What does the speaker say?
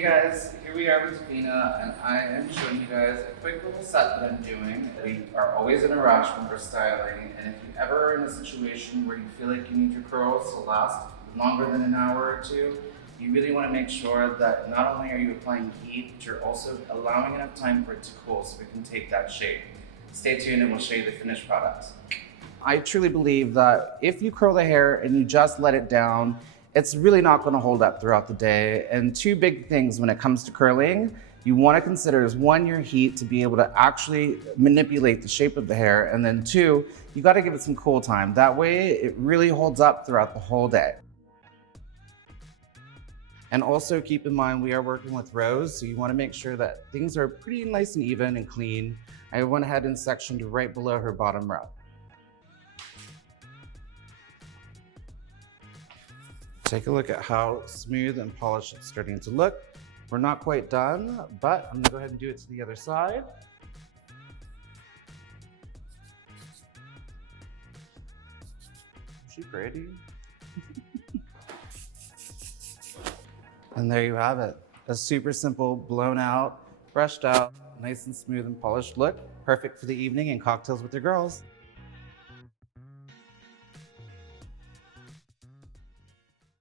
Hey guys, here we are with Davina, and I am showing you guys a quick little set that I'm doing. We are always in a rush when we're styling, and if you ever are in a situation where you feel like you need your curls to last longer than an hour or two, you really want to make sure that not only are you applying heat, but you're also allowing enough time for it to cool so it can take that shape. Stay tuned and we'll show you the finished product. I truly believe that if you curl the hair and you just let it down, it's really not going to hold up throughout the day. And two big things when it comes to curling you want to consider is one, your heat to be able to actually manipulate the shape of the hair, and then two, you got to give it some cool time. That way it really holds up throughout the whole day. And also keep in mind we are working with rows, so you want to make sure that things are pretty nice and even and clean. I went ahead and sectioned right below her bottom row. Take a look at how smooth and polished it's starting to look. We're not quite done, but I'm gonna go ahead and do it to the other side. Is she pretty? And there you have it. A super simple, blown out, brushed out, nice and smooth and polished look. Perfect for the evening and cocktails with your girls.